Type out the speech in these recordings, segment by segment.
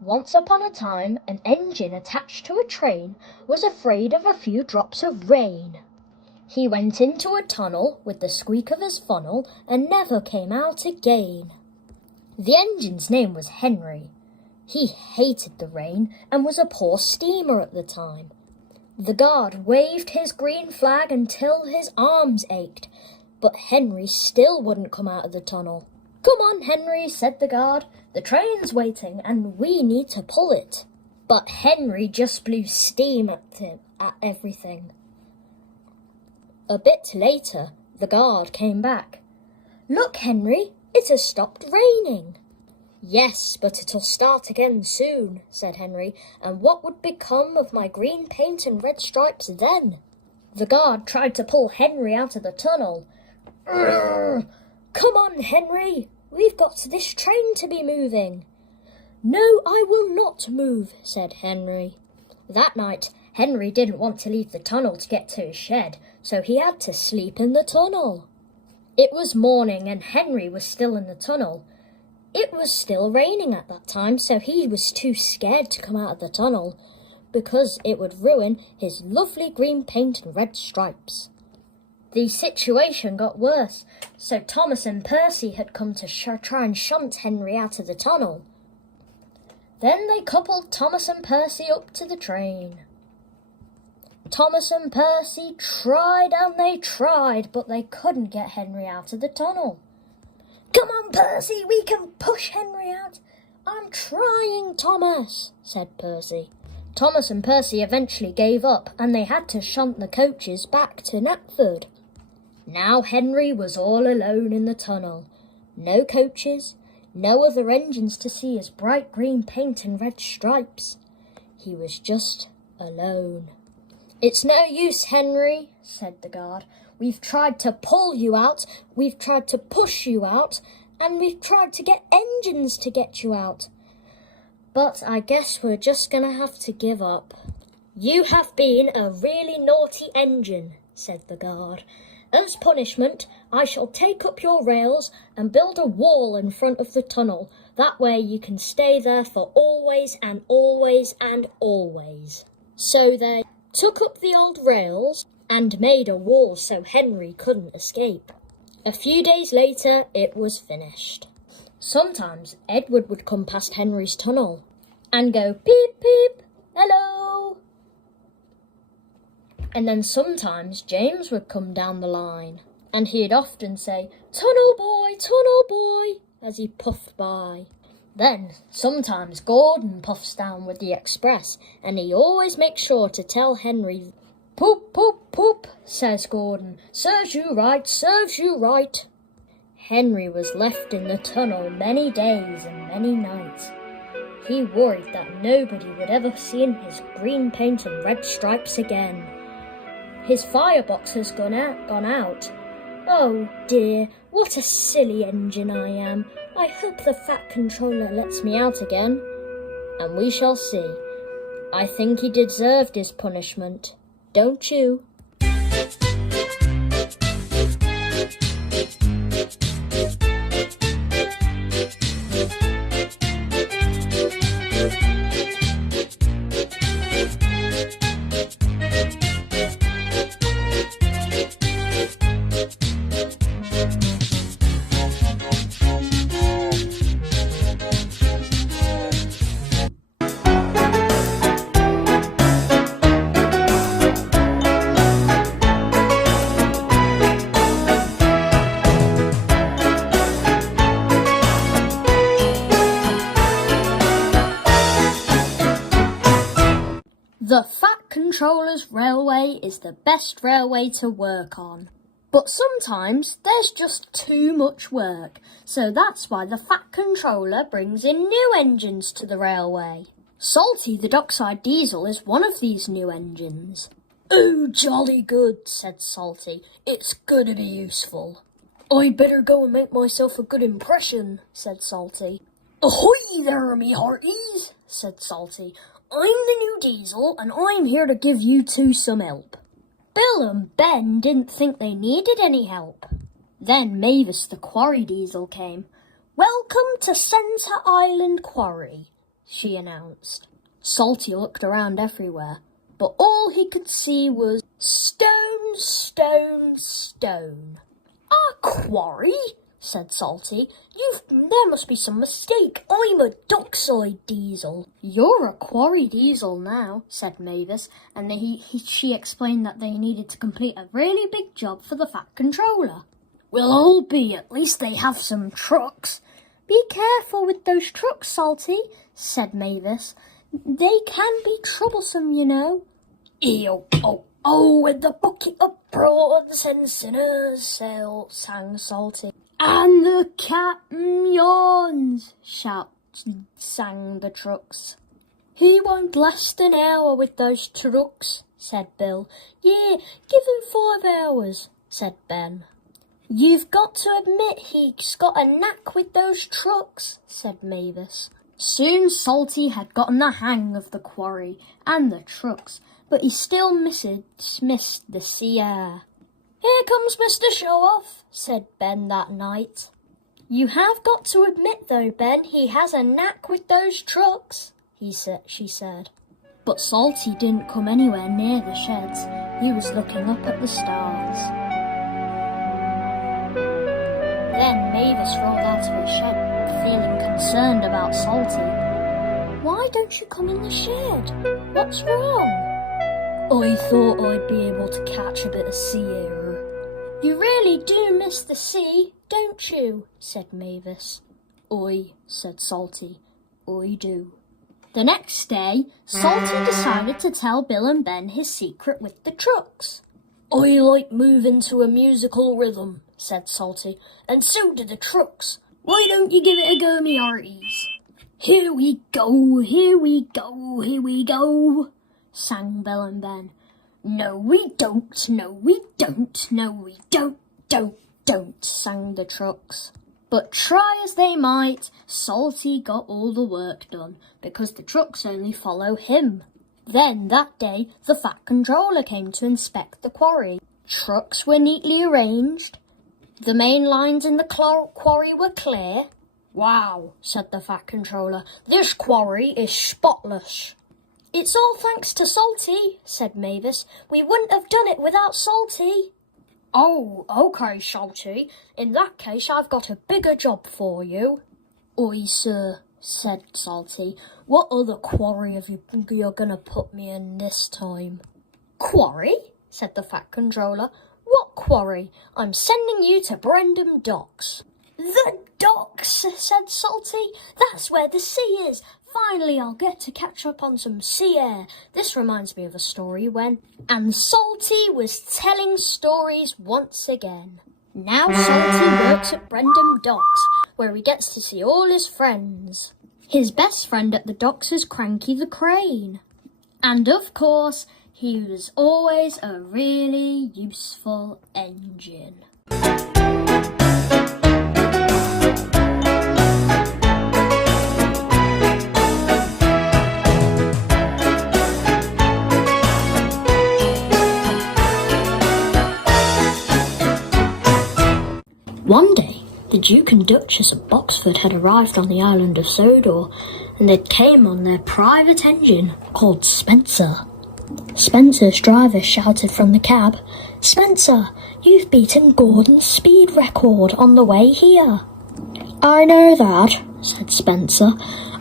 Once upon a time, an engine attached to a train was afraid of a few drops of rain. He went into a tunnel with the squeak of his funnel and never came out again. The engine's name was Henry. He hated the rain and was a poor steamer at the time. The guard waved his green flag until his arms ached, but Henry still wouldn't come out of the tunnel. "Come on, Henry," said the guard. "The train's waiting and we need to pull it." But Henry just blew steam at everything. A bit later, the guard came back. "Look, Henry, it has stopped raining." "Yes, but it'll start again soon," said Henry, "and what would become of my green paint and red stripes then?" The guard tried to pull Henry out of the tunnel. "Come on, Henry, we've got this train to be moving." "No, I will not move," said Henry. That night, Henry didn't want to leave the tunnel to get to his shed, so he had to sleep in the tunnel. It was morning and Henry was still in the tunnel. It was still raining at that time, so he was too scared to come out of the tunnel because it would ruin his lovely green paint and red stripes. The situation got worse, so Thomas and Percy had come to try and shunt Henry out of the tunnel. Then they coupled Thomas and Percy up to the train. Thomas and Percy tried and they tried, but they couldn't get Henry out of the tunnel. "Come on, Percy, we can push Henry out." "I'm trying, Thomas," said Percy. Thomas and Percy eventually gave up and they had to shunt the coaches back to Knapford. Now Henry was all alone in the tunnel. No coaches, no other engines to see his bright green paint and red stripes. He was just alone. "It's no use, Henry," said the guard. "We've tried to pull you out, we've tried to push you out, and we've tried to get engines to get you out. But I guess we're just going to have to give up." "You have been a really naughty engine," said the guard. "As punishment, I shall take up your rails and build a wall in front of the tunnel. That way you can stay there for always and always and always." So they took up the old rails and made a wall so Henry couldn't escape. A few days later, it was finished. Sometimes Edward would come past Henry's tunnel and go, "Beep, beep, hello." And then sometimes James would come down the line, and he'd often say, tunnel boy," as he puffed by. Then sometimes Gordon puffs down with the express, and he always makes sure to tell Henry, "Poop, poop, poop," says Gordon. "Serves you right, serves you right." Henry was left in the tunnel many days and many nights. He worried that nobody would ever see his green paint and red stripes again. His firebox has gone out. Oh dear, what a silly engine I am. I hope the Fat Controller lets me out again. And we shall see. I think he deserved his punishment. Don't you? The Fat Controller's railway is the best railway to work on. But sometimes there's just too much work, so that's why the Fat Controller brings in new engines to the railway. Salty the Dockside Diesel is one of these new engines. "Oh, jolly good," said Salty. "It's going to be useful." "I'd better go and make myself a good impression," said Salty. "Ahoy there, me hearties," said Salty. "I'm the new Diesel, and I'm here to give you two some help." Bill and Ben didn't think they needed any help. Then Mavis the Quarry Diesel came. "Welcome to Centre Island Quarry," she announced. Salty looked around everywhere, but all he could see was stone, stone, stone. "A quarry?" said Salty. There must be some mistake. I'm a dockside diesel." "You're a quarry diesel now," said Mavis, and she explained that they needed to complete a really big job for the Fat Controller. "We'll all be, at least they have some trucks." "Be careful with those trucks, Salty," said Mavis. "They can be troublesome, you know." "Oh, with the bucket of prawns and sinners," sang Salty. "And the captain yawns," sang the trucks. "He won't last an hour with those trucks," said Bill. "Yeah, give him 5 hours," said Ben. "You've got to admit he's got a knack with those trucks," said Mavis. Soon Salty had gotten the hang of the quarry and the trucks, but he still missed the sea air. "Here comes Mr. Show-Off," said Ben that night. "You have got to admit, though, Ben, he has a knack with those trucks," she said. But Salty didn't come anywhere near the sheds. He was looking up at the stars. Then Mavis rolled out of her shed, feeling concerned about Salty. "Why don't you come in the shed? What's wrong?" "I thought I'd be able to catch a bit of sea air." "You really do miss the sea, don't you?" said Mavis. "Oi," said Salty. "I do." The next day, Salty decided to tell Bill and Ben his secret with the trucks. "I like moving to a musical rhythm," said Salty, "and so do the trucks. Why don't you give it a go, me hearties?" "Here we go, here we go, here we go," sang Bill and Ben. "No we don't, no we don't, no we don't, sang the trucks. But try as they might, Salty got all the work done, because the trucks only follow him. Then that day, the Fat Controller came to inspect the quarry. Trucks were neatly arranged. The main lines in the quarry were clear. "Wow," said the Fat Controller, "this quarry is spotless." "It's all thanks to Salty," said Mavis. "We wouldn't have done it without Salty." "Oh, OK, Salty. In that case, I've got a bigger job for you." "Oi, sir," said Salty. "What other quarry you're going to put me in this time?" "Quarry?" said the Fat Controller. "What quarry? I'm sending you to Brendam Docks." "The docks," said Salty. "That's where the sea is. Finally, I'll get to catch up on some sea air. This reminds me of a story when..." And Salty was telling stories once again. Now Salty works at Brendam Docks, where he gets to see all his friends. His best friend at the docks is Cranky the Crane. And of course, he was always a really useful engine. One day, the Duke and Duchess of Boxford had arrived on the island of Sodor, and they came on their private engine called Spencer. Spencer's driver shouted from the cab, "Spencer, you've beaten Gordon's speed record on the way here." "I know that," said Spencer.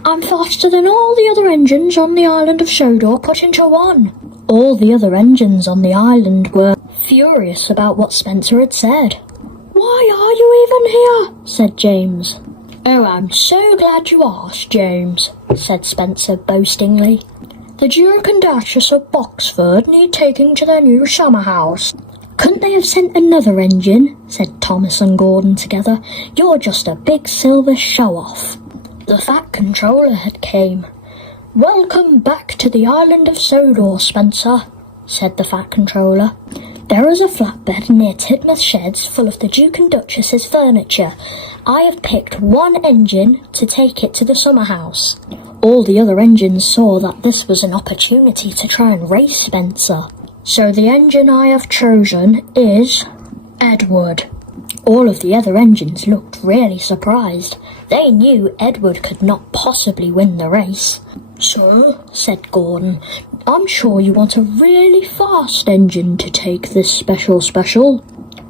"I'm faster than all the other engines on the island of Sodor put into one." All the other engines on the island were furious about what Spencer had said. "Why are you even here?" said James. "Oh, I'm so glad you asked, James," said Spencer boastingly. "The Duke and Duchess of Boxford need taking to their new summer house." "Couldn't they have sent another engine?" said Thomas and Gordon together. "You're just a big silver show-off." The Fat Controller had came. "Welcome back to the island of Sodor, Spencer," said the Fat Controller. There is a flatbed near Tidmouth Sheds full of the Duke and Duchess's furniture. I have picked one engine to take it to the summer house. All the other engines saw that this was an opportunity to try and race Spencer. So the engine I have chosen is Edward. All of the other engines looked really surprised. They knew Edward could not possibly win the race. "So," said Gordon, "I'm sure you want a really fast engine to take this special."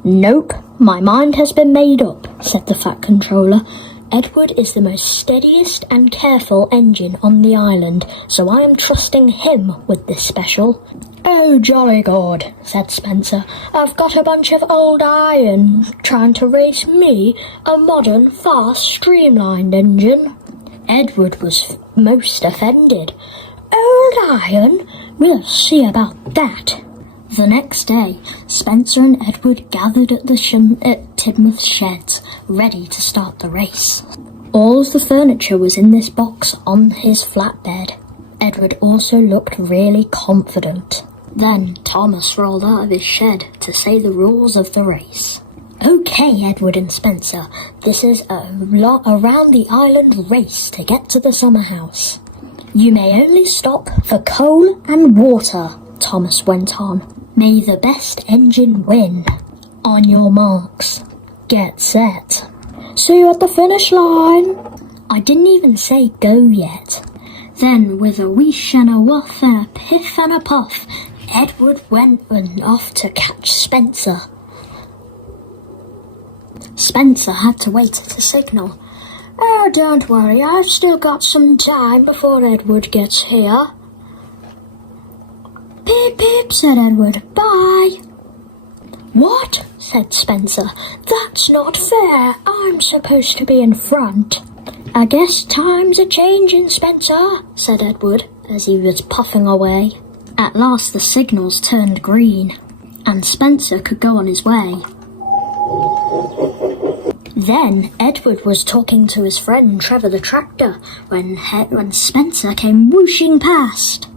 "Nope, my mind has been made up," said the Fat Controller. "Edward is the most steadiest and careful engine on the island, so I am trusting him with this special." "Oh, jolly good," said Spencer. "I've got a bunch of old iron trying to race me, a modern, fast, streamlined engine." Edward was most offended. "Old iron? We'll see about that." The next day, Spencer and Edward gathered at Tidmouth Sheds, ready to start the race. All of the furniture was in this box on his flatbed. Edward also looked really confident. Then Thomas rolled out of his shed to say the rules of the race. "Okay, Edward and Spencer, this is a around the island race to get to the summer house. You may only stop for coal and water," Thomas went on. "May the best engine win. On your marks, get set. See you at the finish line." I didn't even say go yet. Then, with a whoosh and a woof and a piff and a puff, Edward went off to catch Spencer. Spencer had to wait at a signal. "Oh, don't worry, I've still got some time before Edward gets here." "Pip, pip," said Edward. "Bye." "What?" said Spencer. "That's not fair. I'm supposed to be in front." "I guess times are changing, Spencer," said Edward as he was puffing away. At last the signals turned green, and Spencer could go on his way. Then Edward was talking to his friend Trevor the Tractor when Spencer came whooshing past.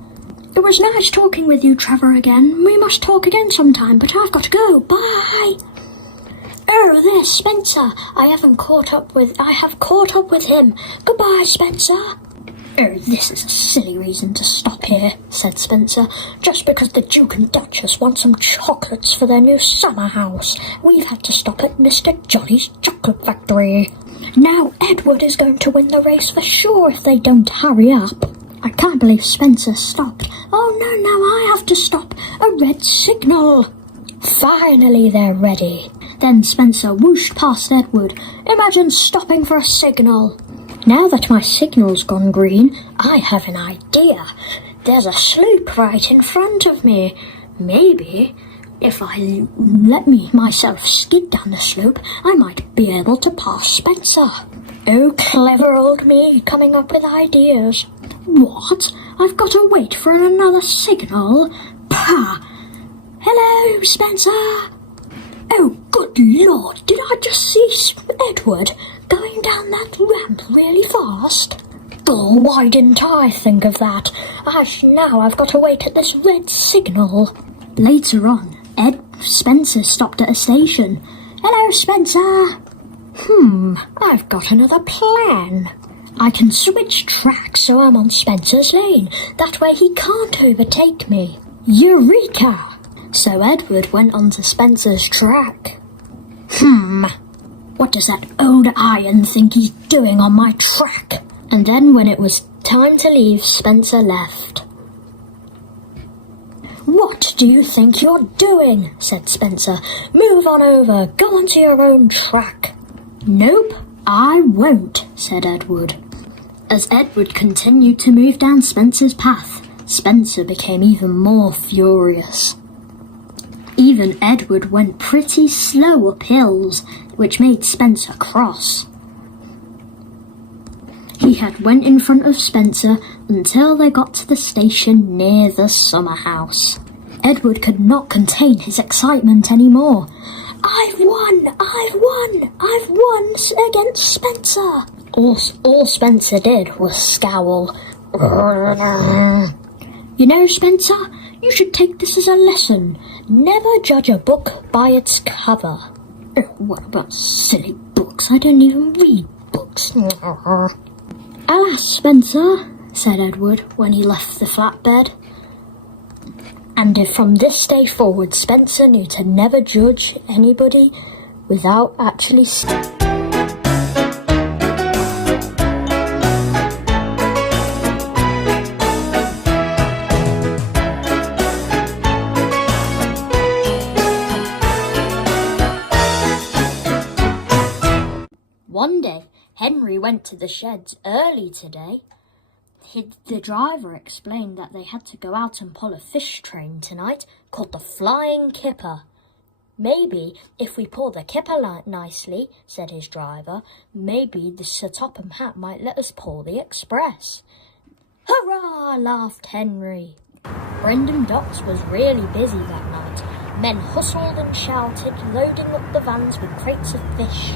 "It was nice talking with you, Trevor, again. We must talk again sometime, but I've got to go. Bye." "Oh, there's Spencer. I have caught up with him. Goodbye, Spencer." "Oh, this is a silly reason to stop here," said Spencer. "Just because the Duke and Duchess want some chocolates for their new summer house. We've had to stop at Mr. Jolly's chocolate factory. Now Edward is going to win the race for sure if they don't hurry up." I can't believe Spencer stopped. "Oh no, now I have to stop. A red signal." Finally they're ready. Then Spencer whooshed past Edward. Imagine stopping for a signal. "Now that my signal's gone green, I have an idea. There's a slope right in front of me. Maybe if I let myself skid down the slope, I might be able to pass Spencer." Oh, clever old me, coming up with ideas. "What? I've got to wait for another signal? Pah! Hello, Spencer!" Oh, good Lord, did I just see Edward going down that ramp really fast? Oh, why didn't I think of that? Now I've got to wait at this red signal. Later on, Spencer stopped at a station. "Hello, Spencer." I've got another plan. I can switch tracks so I'm on Spencer's lane. That way he can't overtake me. Eureka! So Edward went onto Spencer's track. What does that old iron think he's doing on my track? And then when it was time to leave, Spencer left. "What do you think you're doing?" said Spencer. "Move on over. Go onto your own track." "Nope, I won't," said Edward. As Edward continued to move down Spencer's path, Spencer became even more furious. Even Edward went pretty slow up hills, which made Spencer cross. He had went in front of Spencer until they got to the station near the summer house. Edward could not contain his excitement anymore. I've won against Spencer." All Spencer did was scowl. "You know, Spencer, You should take this as a lesson. Never judge a book by its cover. What about silly books? I don't even read books. Alas, Spencer, said Edward when he left the flatbed. And if from this day forward Spencer knew to never judge anybody without actually... One day, Henry went to the sheds early today. The driver explained that they had to go out and pull a fish train tonight called the Flying Kipper. Maybe if we pull the kipper nicely, said his driver, maybe the Sir Topham Hatt might let us pull the express. Hurrah! Laughed Henry. Brendan Docks was really busy that night. Men hustled and shouted, loading up the vans with crates of fish.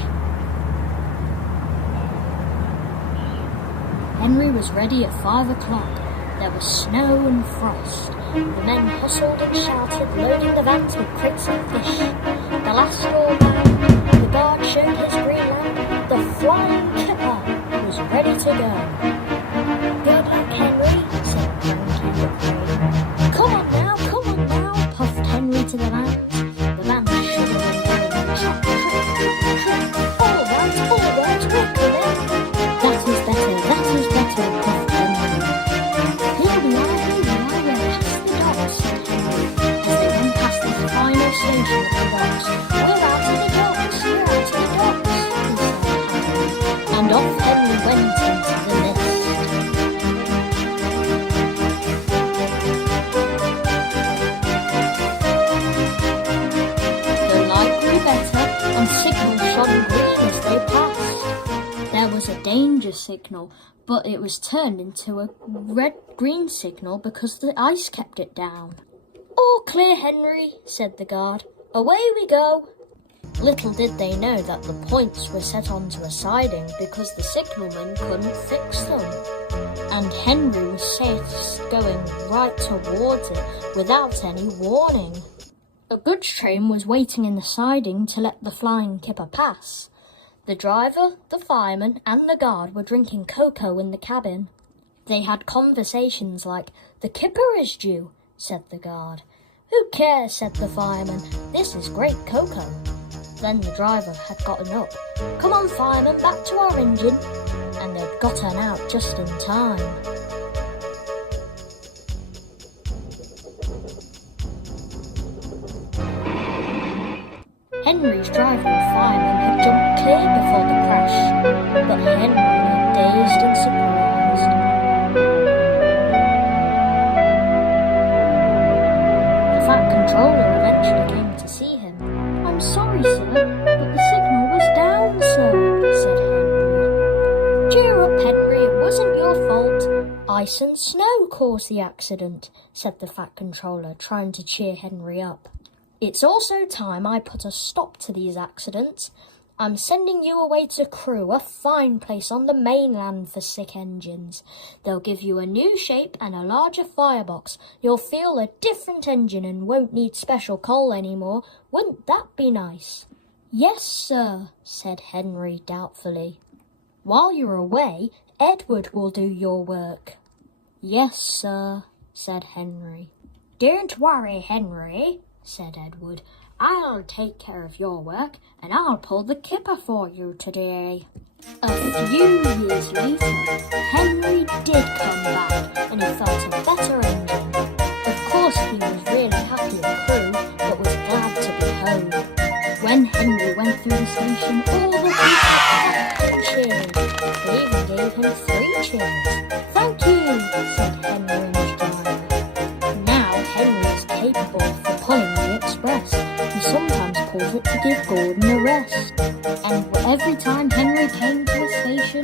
Henry was ready at 5 o'clock. There was snow and frost. The men hustled and shouted, loading the vans with crates of fish. The last door banged. The guard showed his green lamp. The Flying Kipper was ready to go. Good luck, Henry, said Frankie. Come on now, puffed Henry to the vans. The vans shuddered and groaned. All right, we're coming. That is better, puffed Henry. Here we are past the docks, said Henry, as they went past the final station of the docks. We're out to the docks, he said Henry. And off Henry went into the mist. The light grew better, and signals shone green as they passed. There was a danger signal, but it was turned into a red-green signal because the ice kept it down. All clear, Henry, said the guard. Away we go. Little did they know that the points were set onto a siding because the signalman couldn't fix them. And Henry was safe going right towards it without any warning. A goods train was waiting in the siding to let the Flying Kipper pass. The driver, the fireman, and the guard were drinking cocoa in the cabin. They had conversations like, "The kipper is due," said the guard. "Who cares," said the fireman. "This is great cocoa." Then the driver had gotten up. "Come on, fireman, back to our engine." And they'd gotten out just in time. Henry's driver and fireman had jumped clear before the crash, but Henry looked dazed and surprised. The Fat Controller eventually came to see him. "I'm sorry, sir, but the signal was down, sir," said Henry. "Cheer up, Henry, it wasn't your fault. Ice and snow caused the accident," said the Fat Controller, trying to cheer Henry up. "It's also time I put a stop to these accidents. I'm sending you away to Crewe, a fine place on the mainland for sick engines. They'll give you a new shape and a larger firebox. You'll feel a different engine and won't need special coal anymore. Wouldn't that be nice?" "Yes, sir," said Henry doubtfully. "While you're away, Edward will do your work." "Yes, sir," said Henry. "Don't worry, Henry," said Edward. "I'll take care of your work, and I'll pull the kipper for you today." A few years later, Henry did come back, and he felt a better engine. Of course, he was really happy at Crewe, but was glad to be home. When Henry went through the station, all the people cheered. They even gave him 3 cheers. "Thank you," said Henry and his driver. Now Henry is capable of pulling the express. He sometimes pulls it to give Gordon a rest. And every time Henry came to a station,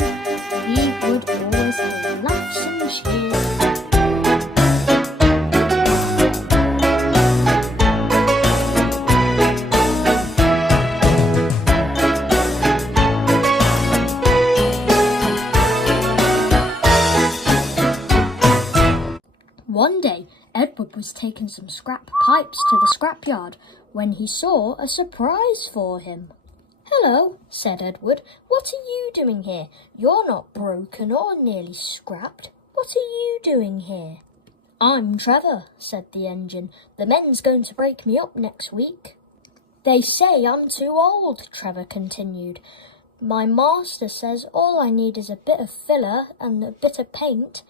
he would always have laughs and cheers. One day, Edward was taking some scrap pipes to the scrapyard when he saw a surprise for him. "Hello," said Edward. "What are you doing here? You're not broken or nearly scrapped. What are you doing here?" "I'm Trevor," said the engine. "The men's going to break me up next week." "They say I'm too old," Trevor continued. "My master says all I need is a bit of filler and a bit of paint.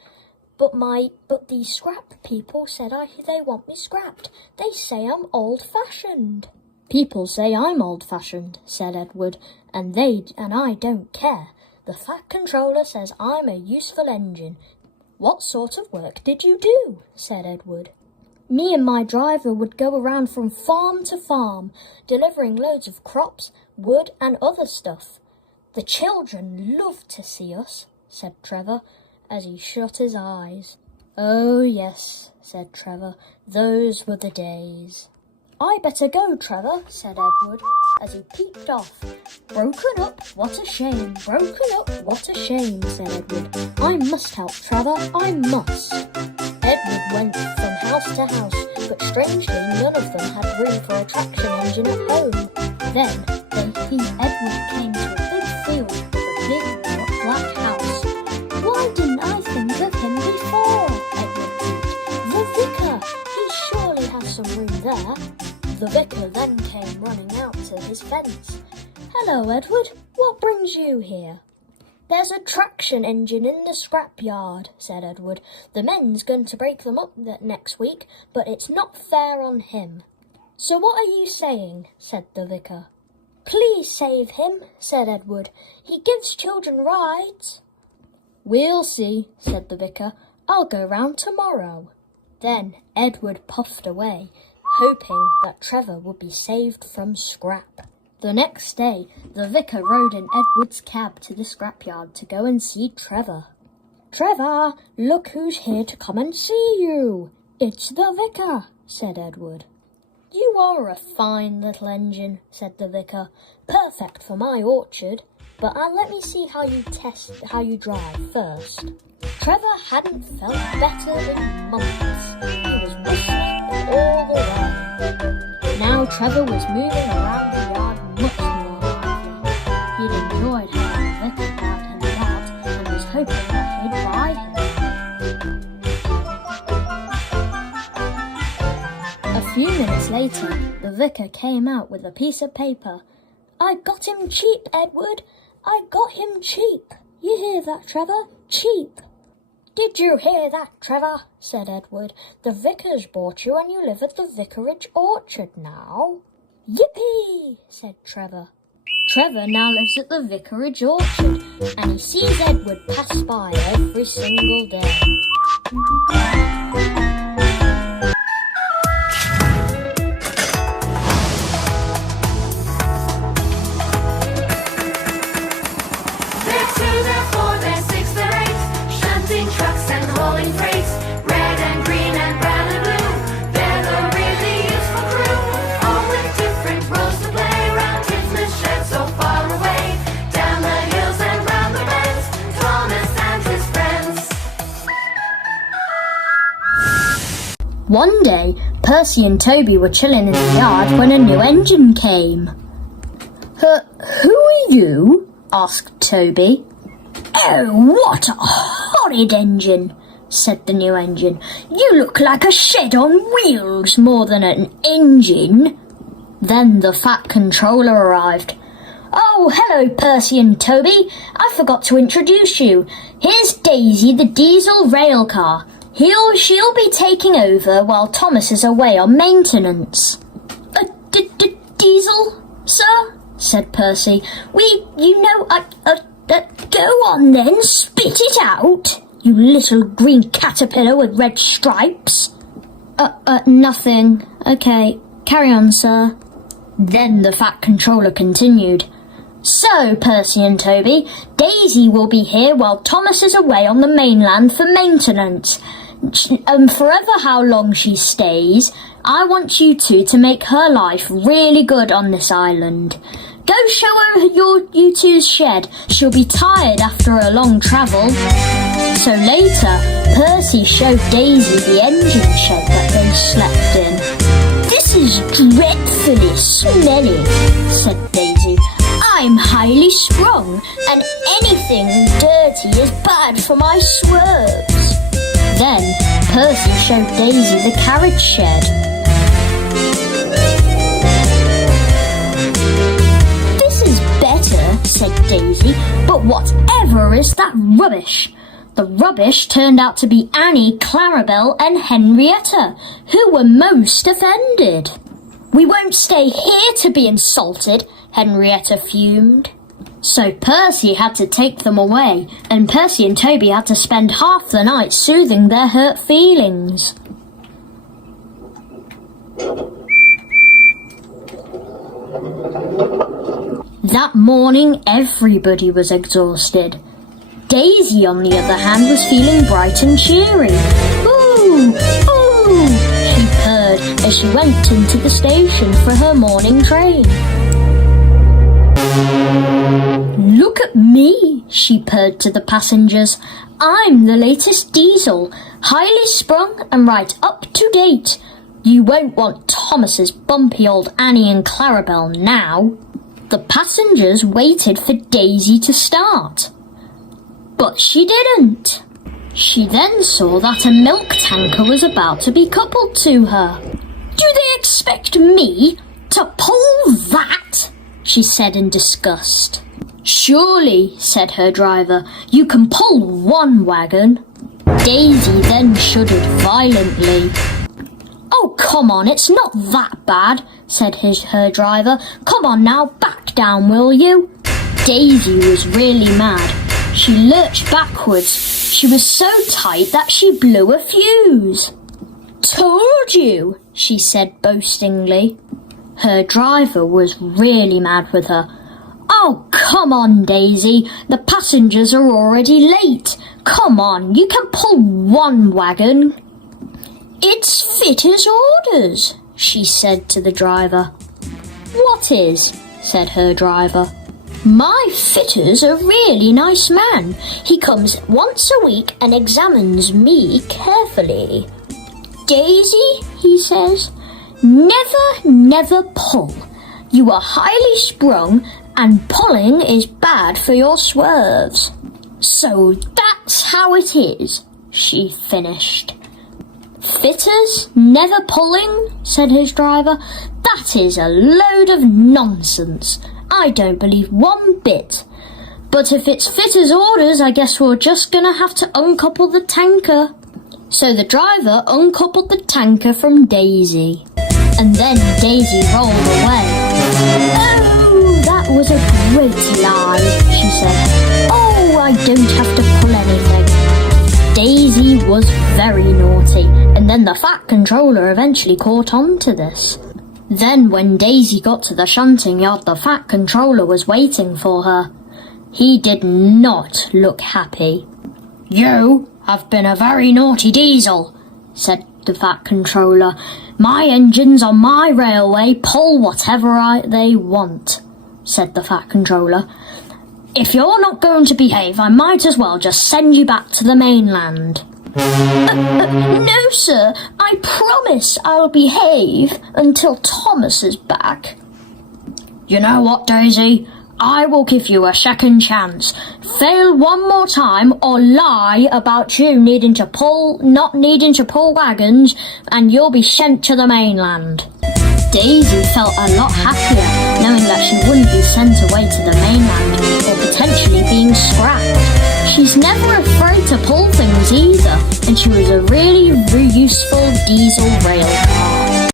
But the scrap people said they want me scrapped. They say I'm old-fashioned." "People say I'm old-fashioned," said Edward, and I don't care. The Fat Controller says I'm a useful engine. "What sort of work did you do?" said Edward. "Me and my driver would go around from farm to farm, delivering loads of crops, wood and other stuff. The children loved to see us," said Trevor, as he shut his eyes. "Oh, yes," said Trevor, "those were the days." "I better go, Trevor," said Edward, as he peeped off. "Broken up, what a shame, broken up, what a shame," said Edward. "I must help Trevor, I must." Edward went from house to house, but strangely none of them had room for a traction engine at home. Then Edward came to a big field with a big black house. "Why didn't I think of him before?" Edward thought. "The vicar! He surely has some room there." The vicar then came running out to his fence. "Hello, Edward. What brings you here?" "There's a traction engine in the scrapyard," said Edward. "The men's going to break them up next week, but it's not fair on him." "So what are you saying?" said the vicar. "Please save him," said Edward. "He gives children rides." "We'll see," said the vicar. "I'll go round tomorrow." Then Edward puffed away, hoping that Trevor would be saved from scrap. The next day, the vicar rode in Edward's cab to the scrapyard to go and see Trevor. "Trevor, look who's here to come and see you." "It's the vicar," said Edward. "You are a fine little engine," said the vicar. "Perfect for my orchard. But let me see how you drive first." Trevor hadn't felt better in months. He was whistling all the way. Now Trevor was moving around the yard much more lively. He'd enjoyed having the vicar guide him about and was hoping that he'd buy him. A few minutes later, the vicar came out with a piece of paper. "I got him cheap, Edward. I got him cheap. You hear that, Trevor? Cheap." "Did you hear that, Trevor?" said Edward. "The vicar's bought you and you live at the vicarage orchard now." "Yippee!" said Trevor. Trevor now lives at the vicarage orchard and he sees Edward pass by every single day. One day, Percy and Toby were chilling in the yard when a new engine came. Who are you?" asked Toby. "Oh, what a horrid engine," said the new engine. "You look like a shed on wheels more than an engine." Then the Fat Controller arrived. "Oh, hello, Percy and Toby. I forgot to introduce you. Here's Daisy, the diesel rail car. She'll be taking over while Thomas is away on maintenance." Diesel, sir?" said Percy. Go on then, spit it out, you little green caterpillar with red stripes." Nothing. Okay, carry on, sir." Then the Fat Controller continued. "So, Percy and Toby, Daisy will be here while Thomas is away on the mainland for maintenance. Forever how long she stays, I want you two to make her life really good on this island. Go show her you two's shed. She'll be tired after a long travel." So later, Percy showed Daisy the engine shed that they slept in. "This is dreadfully smelly," said Daisy. "I'm highly sprung, and anything dirty is bad for my swerves." Then Percy showed Daisy the carriage shed. "This is better," said Daisy, "but whatever is that rubbish?" The rubbish turned out to be Annie, Clarabelle and Henrietta, who were most offended. "We won't stay here to be insulted," Henrietta fumed. So Percy had to take them away, and Percy and Toby had to spend half the night soothing their hurt feelings. That morning, everybody was exhausted. Daisy, on the other hand, was feeling bright and cheery. "Ooh, ooh," she purred as she went into the station for her morning train. "Look at me," she purred to the passengers. "I'm the latest diesel, highly sprung and right up to date. You won't want Thomas's bumpy old Annie and Clarabelle now." The passengers waited for Daisy to start. But she didn't. She then saw that a milk tanker was about to be coupled to her. "Do they expect me to pull that?" she said in disgust. "Surely," said her driver, "you can pull one wagon." Daisy then shuddered violently. "Oh, come on, it's not that bad," said her driver. "Come on now, back down, will you?" Daisy was really mad. She lurched backwards. She was so tight that she blew a fuse. "Told you," she said boastingly. Her driver was really mad with her. "Oh, come on, Daisy. The passengers are already late. Come on, you can pull one wagon." "It's fitter's orders," she said to the driver. "What is?" said her driver. "My fitter's a really nice man. He comes once a week and examines me carefully. 'Daisy,' he says, 'never pull. You are highly sprung and pulling is bad for your swerves.' So that's how it is," she finished. "Fitters never pulling," said his driver. "That is a load of nonsense. I don't believe one bit. But if it's fitter's orders, I guess we're just gonna have to uncouple the tanker." So the driver uncoupled the tanker from Daisy. And then Daisy rolled away. "Oh, that was a great lie," she said. "Oh, I don't have to pull anything." Daisy was very naughty, and then the Fat Controller eventually caught on to this. Then when Daisy got to the shunting yard, the Fat Controller was waiting for her. He did not look happy. "You have been a very naughty diesel," said the Fat Controller. "My engines on my railway pull whatever they want," said the Fat Controller. "If you're not going to behave, I might as well just send you back to the mainland." No, sir, I promise I'll behave until Thomas is back." "You know what, Daisy? I will give you a second chance. Fail one more time or lie about you not needing to pull wagons, and you'll be sent to the mainland." Daisy felt a lot happier knowing that she wouldn't be sent away to the mainland or potentially being scrapped. She's never afraid to pull things either, and she was a really useful diesel rail car.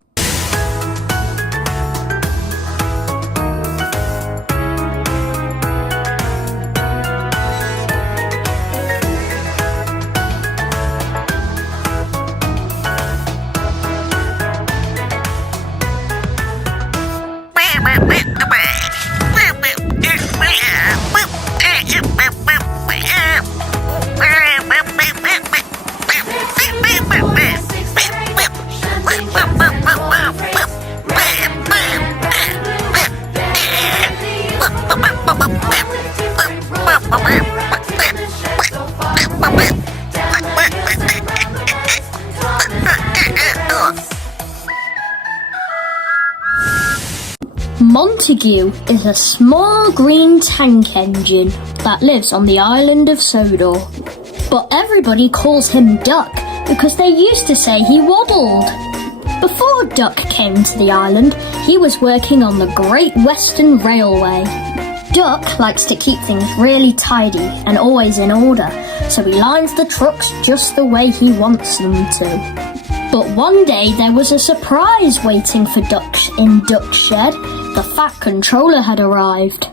Montague is a small green tank engine that lives on the island of Sodor. But everybody calls him Duck because they used to say he waddled. Before Duck came to the island, he was working on the Great Western Railway. Duck likes to keep things really tidy and always in order, so he lines the trucks just the way he wants them to. But one day there was a surprise waiting for Duck in Duck's shed. The Fat Controller had arrived.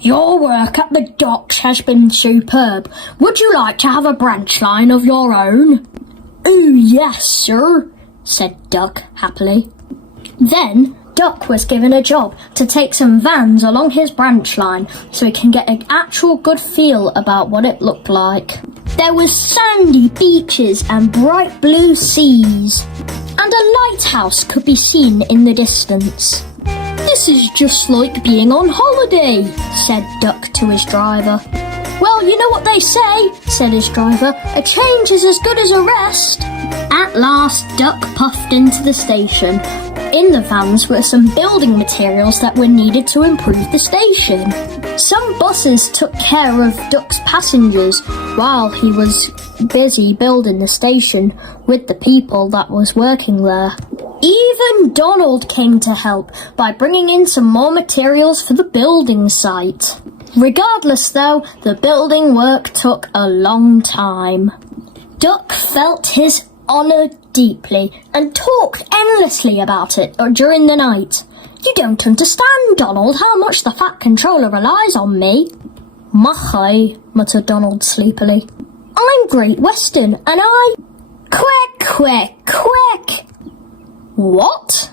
Your work at the docks has been superb. Would you like to have a branch line of your own? Oh, yes, sir, said Duck happily. Then Duck was given a job to take some vans along his branch line so he can get an actual good feel about what it looked like. There was sandy beaches and bright blue seas, and a lighthouse could be seen in the distance. This is just like being on holiday, said Duck to his driver. Well, you know what they say, said his driver, a change is as good as a rest. At last, Duck puffed into the station. In the vans were some building materials that were needed to improve the station. Some buses took care of Duck's passengers while he was busy building the station with the people that was working there. Even Donald came to help by bringing in some more materials for the building site. Regardless though, the building work took a long time. Duck felt his honour deeply and talked endlessly about it during the night. You don't understand, Donald, how much the Fat Controller relies on me. Machai, muttered Donald sleepily. I'm Great Western, and I... Quick, quick, quick! What?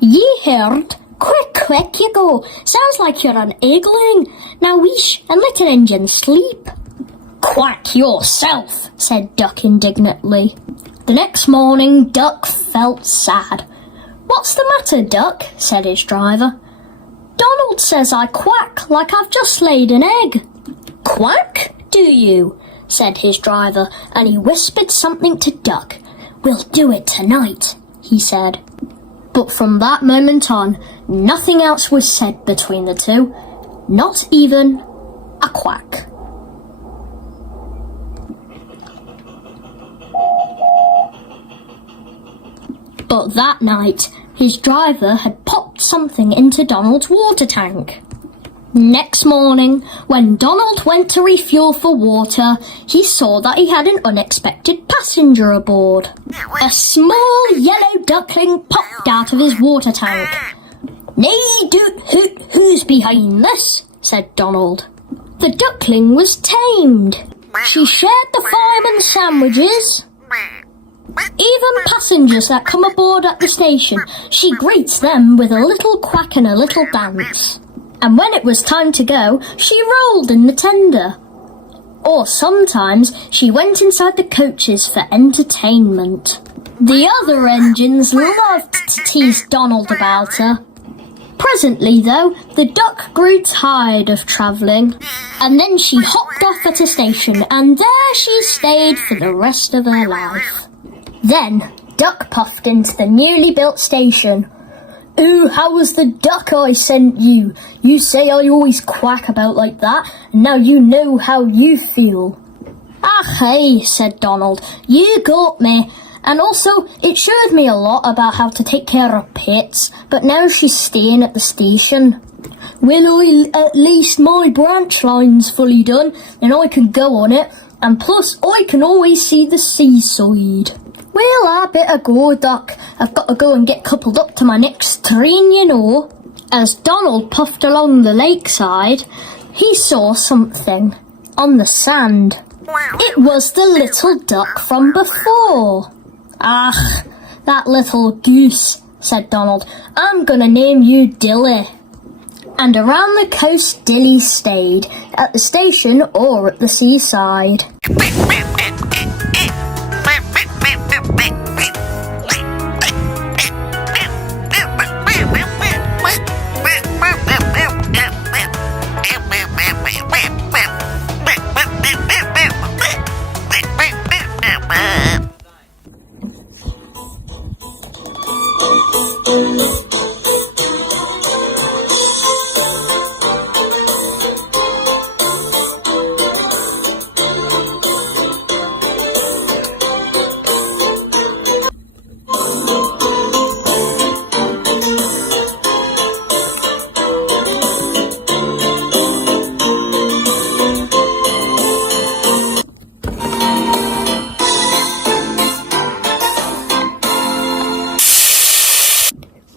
Ye heard? Quick, quick you go. Sounds like you're an eagling. Now wheesh and let an engine sleep. Quack yourself, said Duck indignantly. The next morning, Duck felt sad. What's the matter, Duck? Said his driver. Donald says I quack like I've just laid an egg. Quack, do you? Said his driver, and he whispered something to Duck. We'll do it tonight, he said. But from that moment on, nothing else was said between the two, not even a quack. But that night, his driver had popped something into Donald's water tank. Next morning, when Donald went to refuel for water, he saw that he had an unexpected passenger aboard. A small yellow duckling popped out of his water tank. Nay, who's behind this? Said Donald. The duckling was tamed. She shared the fireman's sandwiches. Even passengers that come aboard at the station, she greets them with a little quack and a little dance. And when it was time to go, she rolled in the tender. Or sometimes she went inside the coaches for entertainment. The other engines loved to tease Donald about her. Presently, though, the duck grew tired of travelling, and then she hopped off at a station, and there she stayed for the rest of her life. Then Duck puffed into the newly built station. Oh, how was the duck I sent you? You say I always quack about like that, and now you know how you feel. Ah, hey, said Donald, you got me. And also, it showed me a lot about how to take care of pets, but now she's staying at the station. Well, at least my branch line's fully done, and I can go on it, and plus I can always see the seaside. Well, I better go, Duck. I've got to go and get coupled up to my next train, you know. As Donald puffed along the lakeside, he saw something on the sand. It was the little duck from before. Ah, that little goose, said Donald. I'm gonna name you Dilly. And around the coast Dilly stayed, at the station or at the seaside.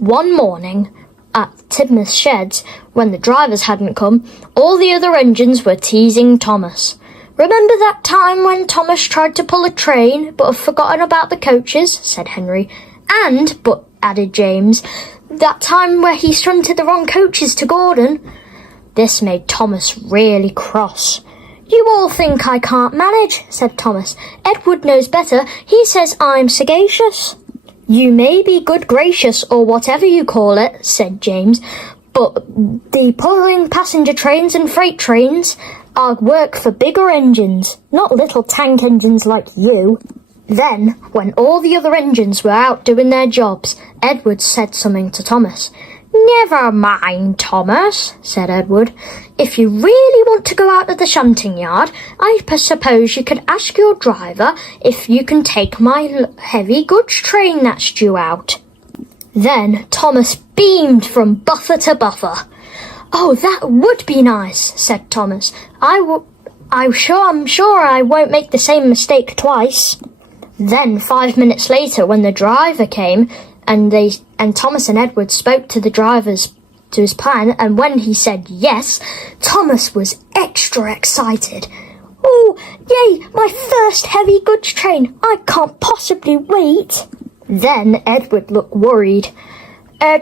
One morning, at Tidmouth's sheds, when the drivers hadn't come, all the other engines were teasing Thomas. "Remember that time when Thomas tried to pull a train, but had forgotten about the coaches?" said Henry. But added James, "that time where he stunted the wrong coaches to Gordon." This made Thomas really cross. "You all think I can't manage," said Thomas. "Edward knows better. He says I'm sagacious." "You may be good gracious, or whatever you call it," said James, "but the pulling passenger trains and freight trains are work for bigger engines, not little tank engines like you." Then, when all the other engines were out doing their jobs, Edward said something to Thomas. "Never mind, Thomas," said Edward. "If you really want to go out of the shunting yard, I suppose you could ask your driver if you can take my heavy goods train that's due out." Then Thomas beamed from buffer to buffer. "Oh, that would be nice," said Thomas. I'm sure I won't make the same mistake twice." Then 5 minutes later, when the driver came, and Thomas and Edward spoke to the drivers to his plan, and when he said yes, Thomas was extra excited. "Oh, yay, my first heavy goods train. I can't possibly wait." Then Edward looked worried.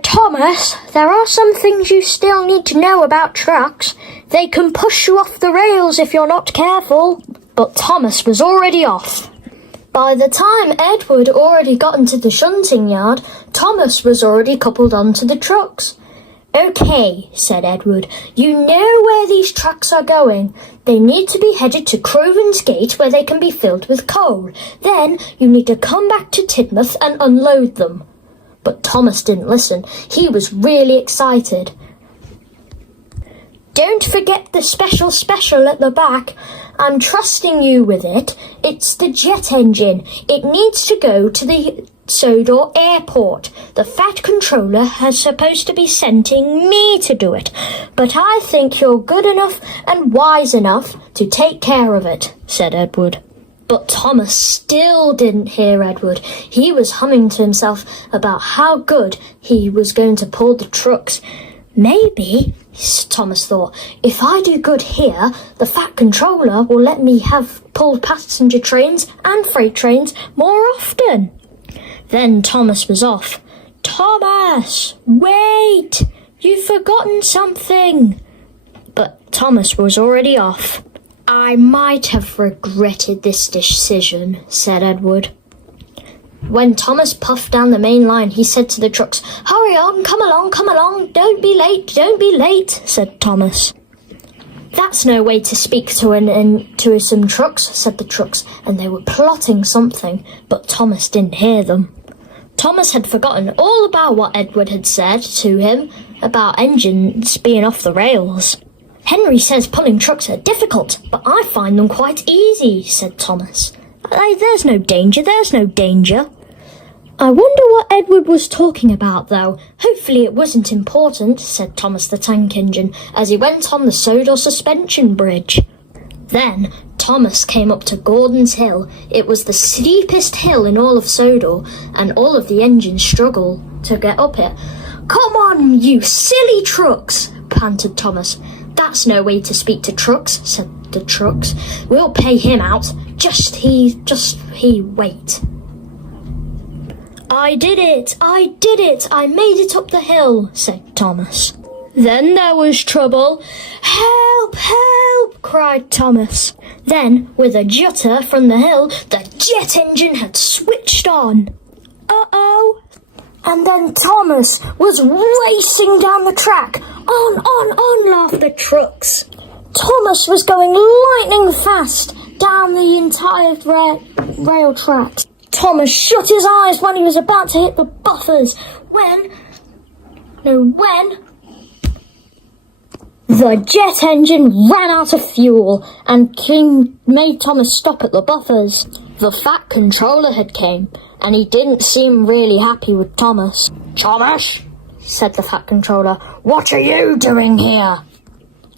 Thomas, there are some things you still need to know about trucks. They can push you off the rails if you're not careful." But Thomas was already off. By the time Edward already got into the shunting yard, Thomas was already coupled onto the trucks. "Okay," said Edward, "you know where these trucks are going. They need to be headed to Crovan's Gate where they can be filled with coal. Then you need to come back to Tidmouth and unload them." But Thomas didn't listen. He was really excited. "Don't forget the special at the back. I'm trusting you with it. It's the jet engine. It needs to go to the Sodor airport. The Fat Controller has supposed to be sending me to do it. But I think you're good enough and wise enough to take care of it," said Edward. But Thomas still didn't hear Edward. He was humming to himself about how good he was going to pull the trucks. "Maybe," Thomas thought, "if I do good here, the Fat Controller will let me have pulled passenger trains and freight trains more often." Then Thomas was off. "Thomas, wait! You've forgotten something." But Thomas was already off. "I might have regretted this decision," said Edward. When Thomas puffed down the main line, he said to the trucks, "Hurry on, come along, don't be late, said Thomas. "That's no way to speak to some trucks," said the trucks, and they were plotting something, but Thomas didn't hear them. Thomas had forgotten all about what Edward had said to him about engines being off the rails. "Henry says pulling trucks are difficult, but I find them quite easy," said Thomas. There's no danger. "I wonder what Edward was talking about, though. Hopefully it wasn't important," said Thomas the Tank Engine, as he went on the Sodor suspension bridge. Then Thomas came up to Gordon's Hill. It was the steepest hill in all of Sodor, and all of the engines struggled to get up it. "Come on, you silly trucks," panted Thomas. "That's no way to speak to trucks," said the trucks. "We'll pay him out. Just he wait." I did it! I made it up the hill," said Thomas. Then there was trouble. "Help! Help!" cried Thomas. Then, with a jutter from the hill, the jet engine had switched on. Uh-oh! And then Thomas was racing down the track. On, laughed the trucks. Thomas was going lightning fast down the entire rail tracks. Thomas shut his eyes when he was about to hit the buffers. When the jet engine ran out of fuel and made Thomas stop at the buffers. The Fat Controller had came, and he didn't seem really happy with Thomas. "Thomas," said the Fat Controller, "what are you doing here?"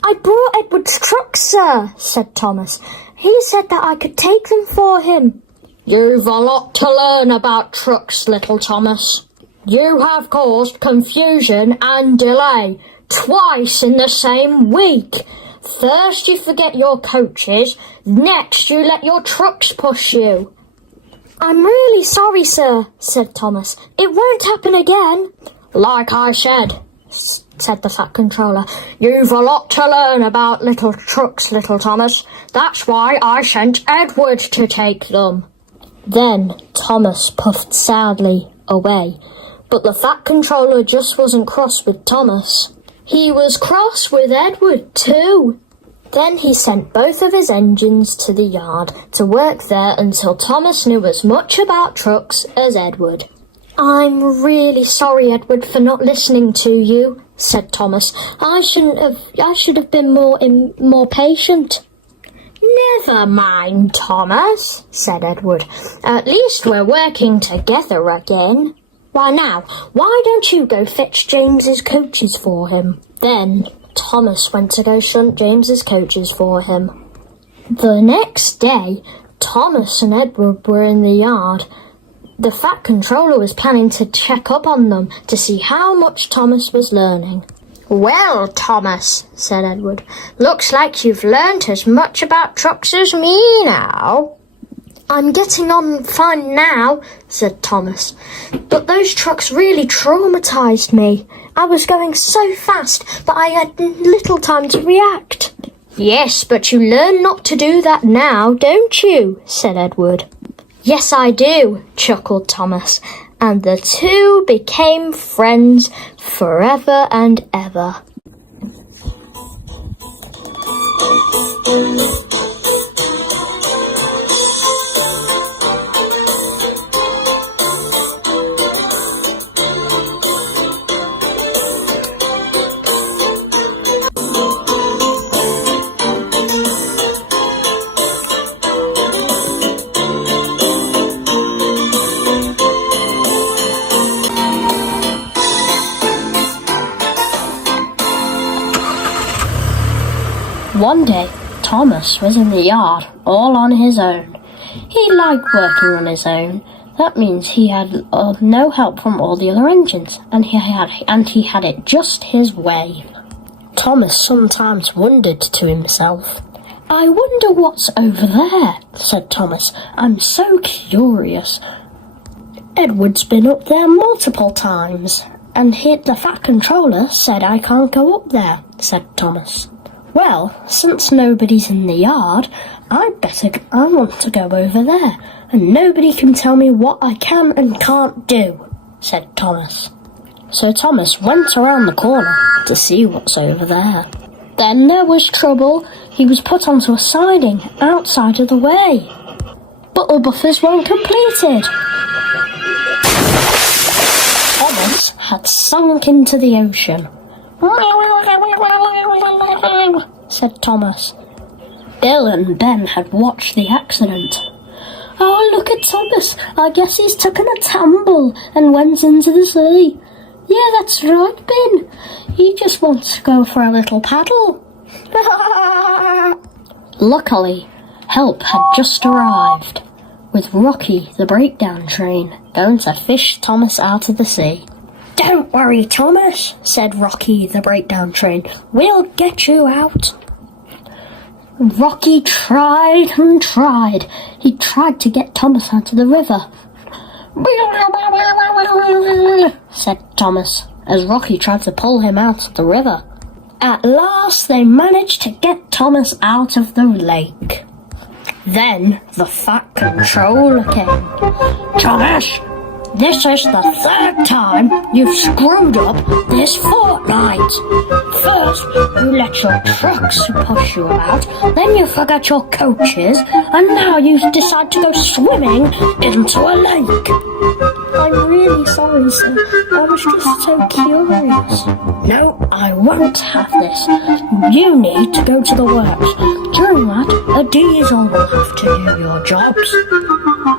"I brought Edward's trucks, sir," said Thomas. "He said that I could take them for him." "You've a lot to learn about trucks, little Thomas." You have caused confusion and delay twice in the same week. First you forget your coaches, next you let your trucks push you. I'm really sorry, sir, said Thomas. It won't happen again. Like I said, said the Fat Controller, you've a lot to learn about little trucks, little Thomas. That's why I sent Edward to take them. Then Thomas puffed sadly away. But the Fat Controller just wasn't cross with Thomas. He was cross with Edward too. Then he sent both of his engines to the yard to work there until Thomas knew as much about trucks as Edward. I'm really sorry, Edward, for not listening to you, said Thomas. I should have been more patient. Never mind, Thomas, said Edward. At least we're working together again. Why now, why don't you go fetch James's coaches for him? Then Thomas went to go shunt James's coaches for him. The next day, Thomas and Edward were in the yard. The Fat Controller was planning to check up on them to see how much Thomas was learning. Well, Thomas, said Edward, looks like you've learnt as much about trucks as me now. I'm getting on fine now, said Thomas, but those trucks really traumatised me. I was going so fast that I had little time to react. Yes, but you learn not to do that now, don't you? Said Edward. Yes, I do, chuckled Thomas, and the two became friends forever and ever. One day, Thomas was in the yard all on his own. He liked working on his own. That means he had no help from all the other engines, and he had it just his way. Thomas sometimes wondered to himself. I wonder what's over there, said Thomas. I'm so curious. Edward's been up there multiple times, and the Fat Controller said I can't go up there, said Thomas. Well, since nobody's in the yard, I want to go over there, and nobody can tell me what I can and can't do, said Thomas. So Thomas went around the corner to see what's over there. Then there was trouble. He was put onto a siding outside of the way. But the buffers weren't completed. Thomas had sunk into the ocean. Said Thomas. Bill and Ben had watched the accident. Oh, look at Thomas. I guess he's taken a tumble and went into the sea. Yeah, that's right, Ben. He just wants to go for a little paddle. Luckily, help had just arrived, with Rocky, the breakdown train, going to fish Thomas out of the sea. Don't worry, Thomas, said Rocky, the breakdown train. We'll get you out. Rocky tried and tried. He tried to get Thomas out of the river. Said Thomas, as Rocky tried to pull him out of the river. At last they managed to get Thomas out of the lake. Then the Fat Controller came. Thomas, this is the third time you've screwed up this fortnight. First, you let your trucks push you about, then you forgot your coaches, and now you decide to go swimming into a lake. I'm really sorry, sir. I was just so curious. No, I won't have this. You need to go to the works. During that, a diesel will have to do your jobs.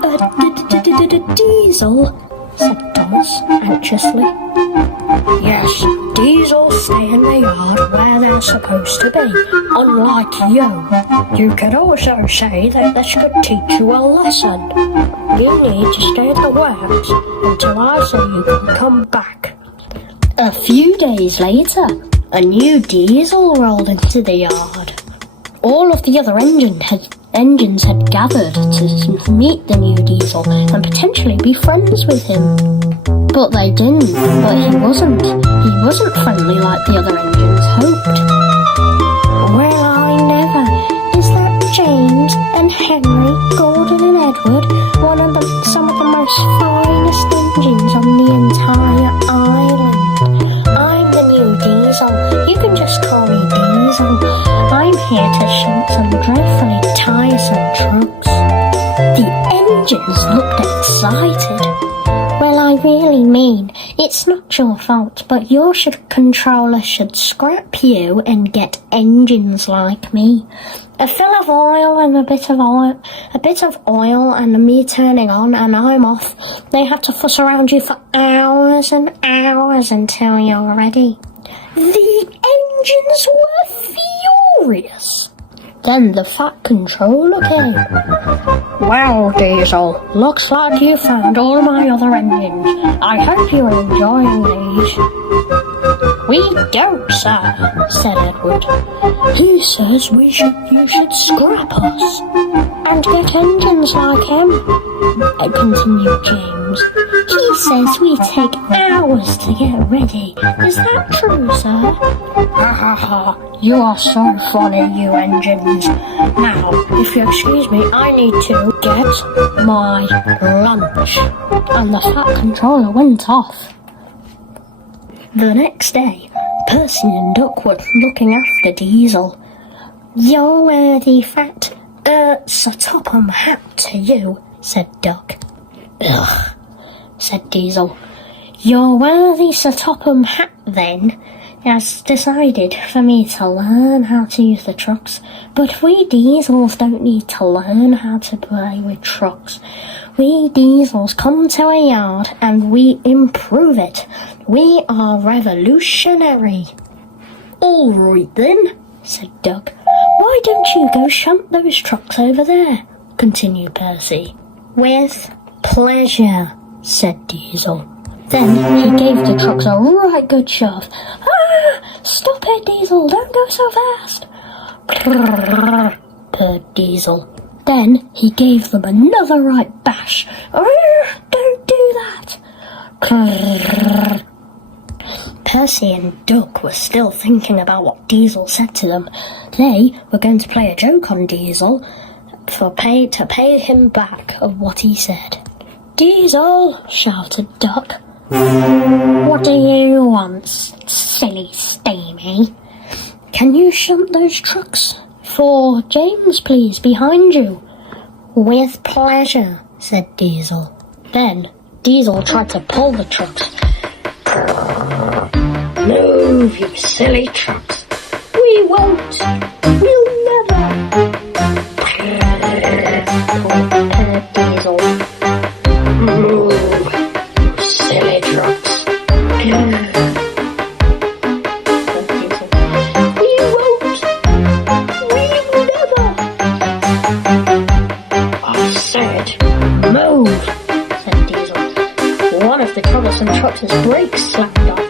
A diesel? Said Thomas. Thomas anxiously. Yes, Diesels stay in the yard where they're supposed to be, unlike you. You could also say that this could teach you a lesson. You need to stay in the warehouse until I say you can come back. A few days later, a new Diesel rolled into the yard. All of the other engines had gathered to meet the new Diesel and potentially be friends with him. But they didn't, but he wasn't. He wasn't friendly like the other engines hoped. Well, I never. Is that James and Henry, Gordon and Edward, some of the most finest engines on the entire island? I'm the new Diesel. You can just call me Diesel. I'm here to shunt some dreadfully tiresome trucks. The engines looked excited. Well, I really mean, it's not your fault, but your controller should scrap you and get engines like me. A fill of oil and a bit of oil and me turning on and I'm off. They have to fuss around you for hours and hours until you're ready. The engines were furious. Then the fat controller came. Well, Diesel, looks like you found all my other engines. I hope you're enjoying these. We don't, sir, said Edward. He says you should scrap us and get engines like him, continued James. He says we take hours to get ready. Is that true, sir? Ha ha ha, you are so funny, you engines. Now, if you excuse me, I need to get my lunch. And the fat controller went off. The next day, Percy and Duck were looking after Diesel. You'll wear the fat, Sir-Topham hat to you, said Duck. Ugh, said Diesel. Your worthy Sir-Topham hat, then, has decided for me to learn how to use the trucks, but we Diesels don't need to learn how to play with trucks. We Diesels come to a yard and we improve it. We are revolutionary. All right then, said Duck. Why don't you go shunt those trucks over there? Continued Percy. With pleasure, said Diesel. Then he gave the trucks a right good shove. Ah! Stop it, Diesel! Don't go so fast! Prrrr, purred Diesel. Then he gave them another right bash. Don't do that! Prrrr. Percy and Duck were still thinking about what Diesel said to them. They were going to play a joke on Diesel to pay him back of what he said. Diesel, shouted Duck. What do you want, silly steamy? Can you shunt those trucks for James, please, behind you? With pleasure, said Diesel. Then Diesel tried to pull the trucks. Move, you silly trucks. We won't. We'll never. Poor Diesel. Move, you silly trucks. We won't. We'll never. I said, move, said Diesel. One of the troublesome trucks' brakes slammed off.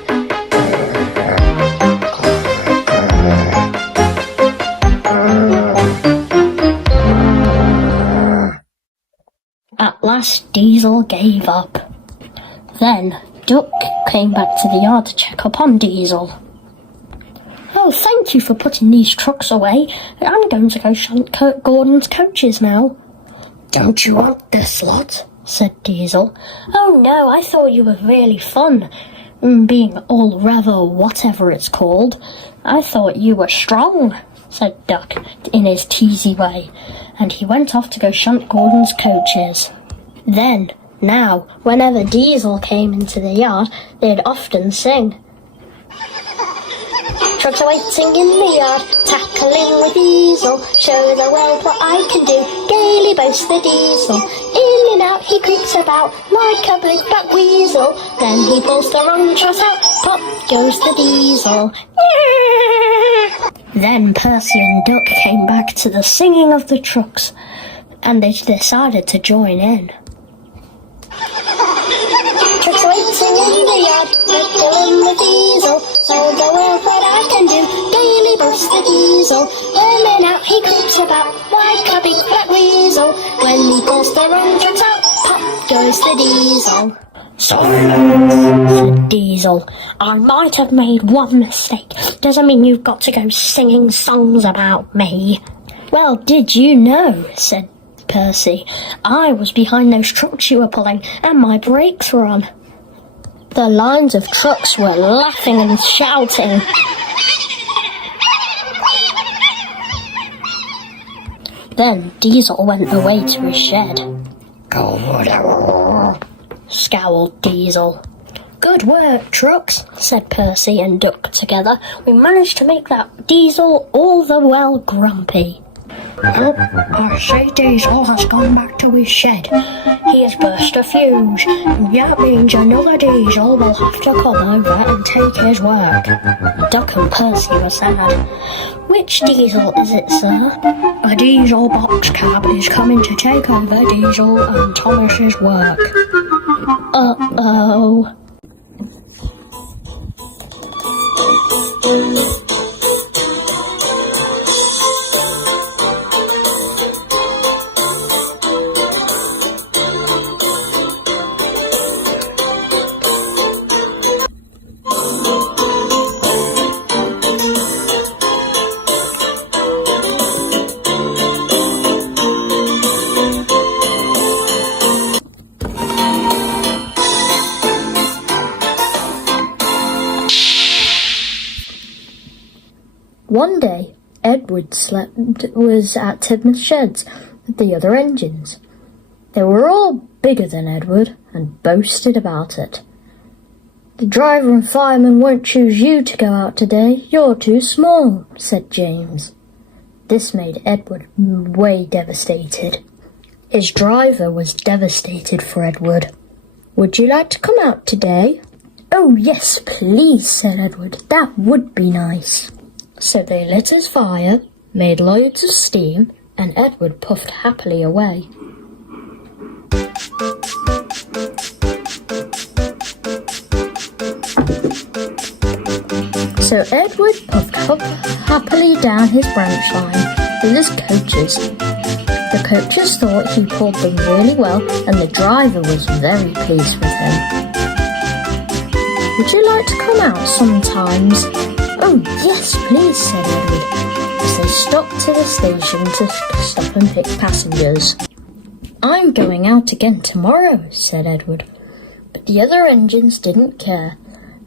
At last Diesel gave up. Then Duck came back to the yard to check up on Diesel. Oh, thank you for putting these trucks away. I'm going to go shunt Kurt Gordon's coaches now. Don't you want this lot? Said Diesel. Oh no, I thought you were really fun. Being all revel whatever it's called. I thought you were strong, said Duck in his teasy way, and he went off to go shunt Gordon's coaches. Then, now, whenever Diesel came into the yard, they'd often sing. Trucks are waiting in the yard, tackling with Diesel, show the world what I can do, gaily boasts the Diesel. In in and out he creeps about like a big black weasel. Then he pulls the wrong truss out, pop goes the diesel. Then Percy and Duck came back to the singing of the trucks, and they decided to join in. Trucks waiting in the yard, pulling the diesel. So the world what I can do, gaily bursts the diesel. In and out he creeps about like a big black weasel. When he pulls the wrong trucks out, pop goes the diesel. Sorry, said Diesel. I might have made one mistake. Doesn't mean you've got to go singing songs about me. Well, did you know, said Percy, I was behind those trucks you were pulling, and my brakes were on. The lines of trucks were laughing and shouting. Then Diesel went away to his shed. Scowled Diesel. Good work, trucks, said Percy and Duck together. We managed to make that Diesel all the well grumpy. Oh, I say Diesel has gone back to his shed. He has burst a fuse. That means another Diesel will have to come over and take his work. Duck and Percy were sad. Which Diesel is it, sir? A Diesel box cab is coming to take over Diesel and Thomas's work. Uh-oh. One day, Edward was at Tidmouth's sheds with the other engines. They were all bigger than Edward and boasted about it. The driver and fireman won't choose you to go out today. You're too small, said James. This made Edward way devastated. His driver was devastated for Edward. Would you like to come out today? Oh, yes, please, said Edward. That would be nice. So they lit his fire, made loads of steam, and Edward puffed happily away. So Edward puffed happily down his branch line with his coaches. The coaches thought he pulled them really well, and the driver was very pleased with him. Would you like to come out sometimes? Oh, yes, please, said Edward, as they stopped to the station to stop and pick passengers. I'm going out again tomorrow, said Edward. But the other engines didn't care,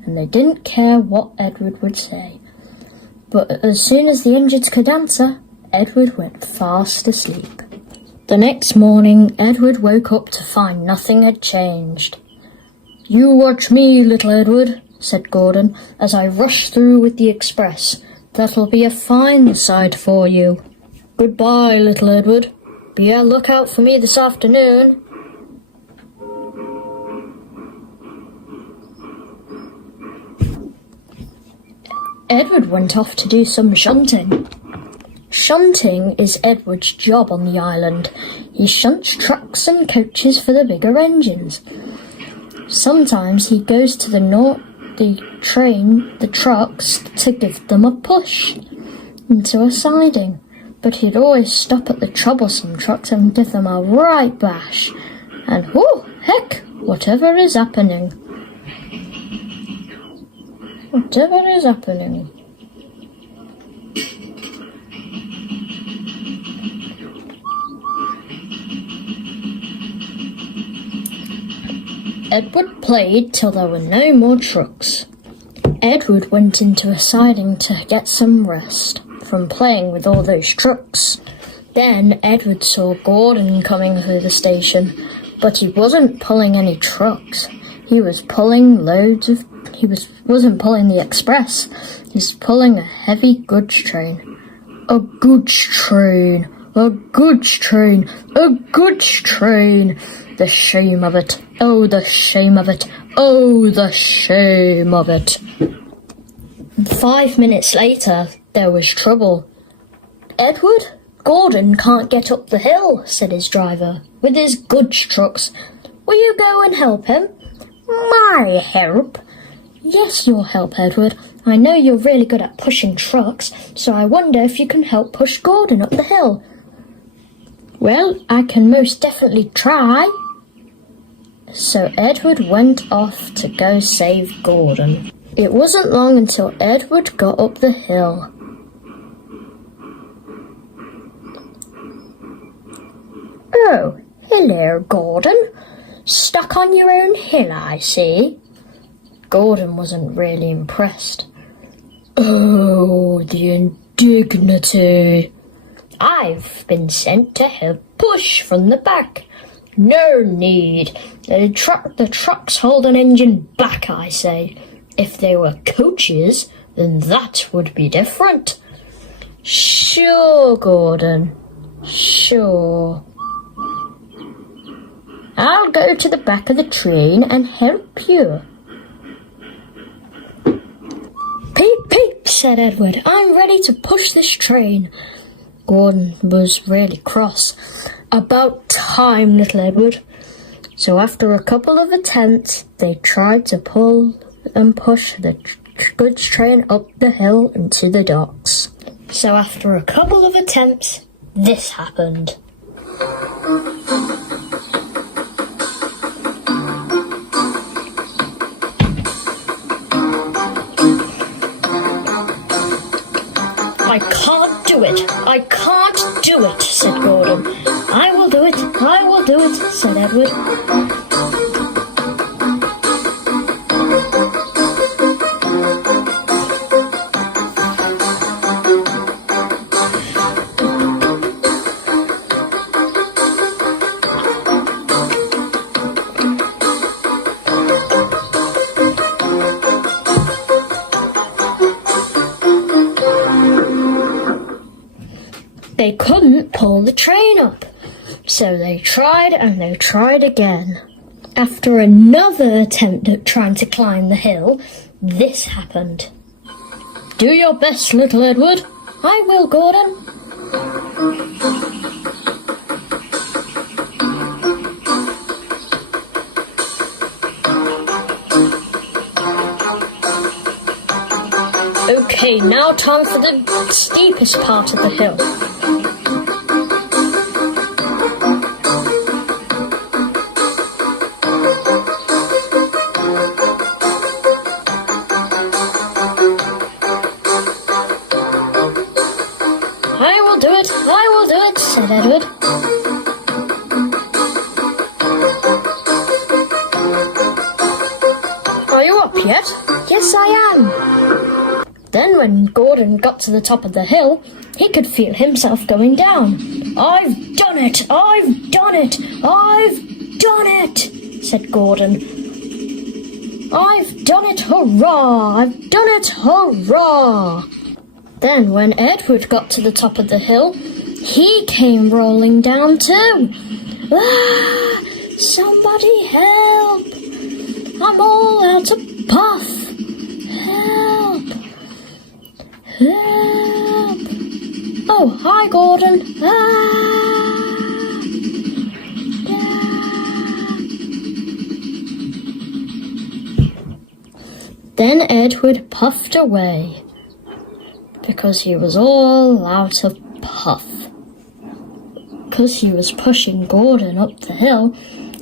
and they didn't care what Edward would say. But as soon as the engines could answer, Edward went fast asleep. The next morning, Edward woke up to find nothing had changed. You watch me, little Edward, said Gordon, as I rush through with the express. That'll be a fine sight for you. Goodbye, little Edward. Be on lookout for me this afternoon. Edward went off to do some shunting. Shunting is Edward's job on the island. He shunts trucks and coaches for the bigger engines. Sometimes he goes to the trucks to give them a push into a siding, but he'd always stop at the troublesome trucks and give them a right bash. And whoo, heck, whatever is happening. Edward played till there were no more trucks. Edward went into a siding to get some rest from playing with all those trucks. Then Edward saw Gordon coming through the station, but he wasn't pulling any trucks. He was pulling wasn't pulling the express. He was pulling a heavy goods train. A goods train. A goods train. A goods train. The shame of it. Oh, the shame of it. Oh, the shame of it. 5 minutes later, there was trouble. Edward, Gordon can't get up the hill, said his driver, with his goods trucks. Will you go and help him? My help? Yes, your help, Edward. I know you're really good at pushing trucks, so I wonder if you can help push Gordon up the hill. Well, I can most definitely try. So Edward went off to go save Gordon. It wasn't long until Edward got up the hill. Oh, hello, Gordon. Stuck on your own hill, I see. Gordon wasn't really impressed. Oh, the indignity. I've been sent to help push from the back. No need. The trucks hold an engine back, I say. If they were coaches, then that would be different. Sure, Gordon. Sure. I'll go to the back of the train and help you. Peep, peep, said Edward. I'm ready to push this train. Gordon was really cross. About time, little Edward. So after a couple of attempts, they tried to pull and push the goods train up the hill into the docks. So after a couple of attempts, this happened. I can't do it. I can't do it, said Gordon. I will do it. I will do it, said Edward. They couldn't pull the train up, so they tried and they tried again. After another attempt at trying to climb the hill, this happened. Do your best, little Edward. I will, Gordon. Okay, now time for the steepest part of the hill. I will do it, said Edward. Are you up yet? Yes, I am. Then when Gordon got to the top of the hill, he could feel himself going down. I've done it! I've done it! I've done it! said Gordon. I've done it, hurrah! I've done it, hurrah! Then when Edward got to the top of the hill, he came rolling down too. Ah! Somebody help! I'm all out of puff! Help! Help! Oh, hi, Gordon! Then Edward puffed away, because he was all out of puff. Because he was pushing Gordon up the hill,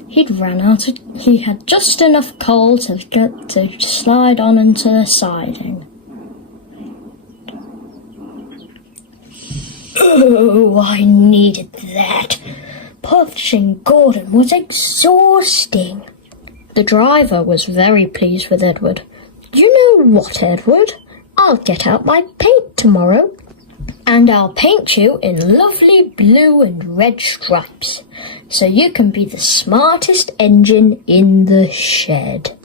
he had just enough coal to get to slide on into the siding. Oh, I needed that. Pushing Gordon was exhausting. The driver was very pleased with Edward. You know what, Edward? I'll get out my paint tomorrow, and I'll paint you in lovely blue and red stripes, so you can be the smartest engine in the shed.